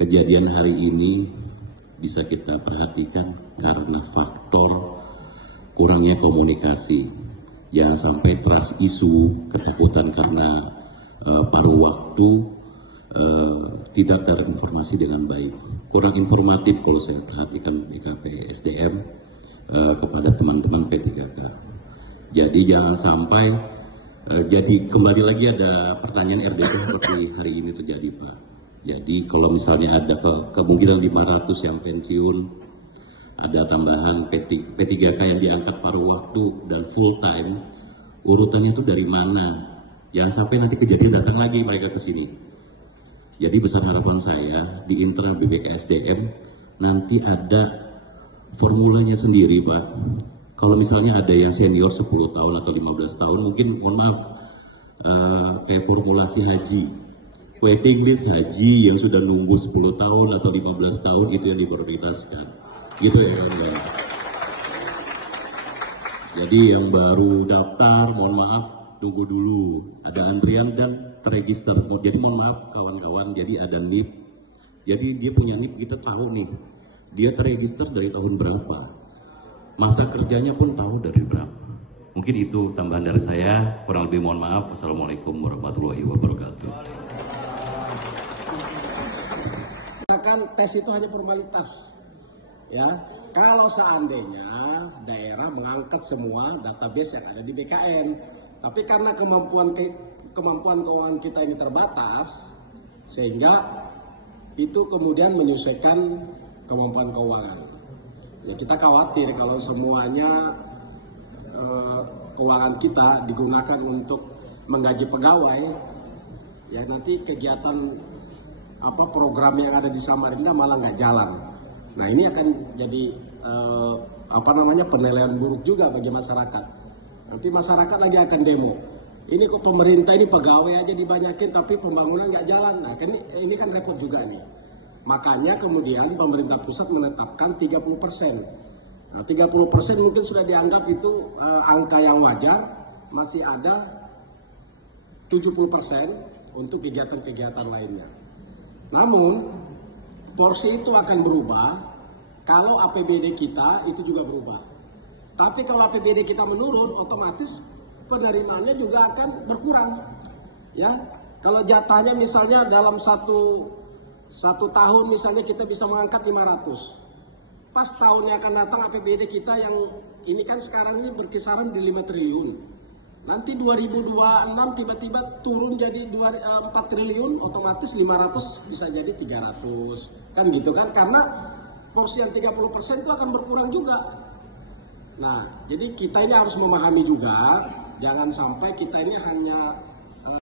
kejadian hari ini bisa kita perhatikan karena faktor kurangnya komunikasi. Jangan sampai trust isu, ketakutan karena paruh waktu tidak terinformasi dengan baik. Kurang informatif kalau saya perhatikan BKP SDM kepada teman-teman P3K. Jadi jangan sampai, jadi kembali lagi ada pertanyaan RDP seperti hari ini terjadi Pak. Jadi kalau misalnya ada kemungkinan 500 yang pensiun, ada tambahan P3K yang diangkat paruh waktu dan full time, urutannya itu dari mana? Jangan sampai nanti kejadian datang lagi mereka ke sini. Jadi besar harapan saya di Intra BPKSDM nanti ada formulanya sendiri Pak. Kalau misalnya ada yang senior 10 tahun atau 15 tahun, mungkin mohon maaf, kayak formulasi haji. Waiting list haji yang sudah nunggu 10 tahun atau 15 tahun itu yang diprioritaskan. Gitu ya kan. Jadi yang baru daftar, mohon maaf, tunggu dulu. Ada antrian dan terregister. Jadi mohon maaf kawan-kawan, jadi ada NIP. Jadi dia punya NIP, kita tahu nih, dia terregister dari tahun berapa. Masa kerjanya pun tahu dari berapa. Mungkin itu tambahan dari saya. Kurang lebih mohon maaf. Wassalamualaikum warahmatullahi wabarakatuh. Kan tes itu hanya formalitas. Ya, kalau seandainya daerah mengangkat semua database yang ada di BKN, tapi karena kemampuan keuangan kita ini terbatas, sehingga itu kemudian menyesuaikan kemampuan keuangan. Ya kita khawatir kalau semuanya keuangan kita digunakan untuk menggaji pegawai, ya nanti kegiatan program yang ada di Samarinda malah nggak jalan. Nah ini akan jadi penilaian buruk juga bagi masyarakat. Nanti masyarakat lagi akan demo. Ini kok pemerintah ini pegawai aja dibanyakin tapi pembangunan nggak jalan. Nah ini kan repot juga nih. Makanya kemudian pemerintah pusat menetapkan 30%. Nah 30% mungkin sudah dianggap itu angka yang wajar. Masih ada 70% untuk kegiatan-kegiatan lainnya. Namun porsi itu akan berubah kalau APBD kita itu juga berubah. Tapi kalau APBD kita menurun, otomatis penerimaannya juga akan berkurang. Ya, kalau jatahnya misalnya dalam satu tahun misalnya kita bisa mengangkat 500. Pas tahun yang akan datang APBD kita yang ini kan sekarang ini berkisaran di 5 triliun. Nanti 2026 tiba-tiba turun jadi 4 triliun, otomatis 500 bisa jadi 300. Kan gitu kan, karena porsi yang 30% itu akan berkurang juga. Nah, jadi kita ini harus memahami juga, jangan sampai kita ini hanya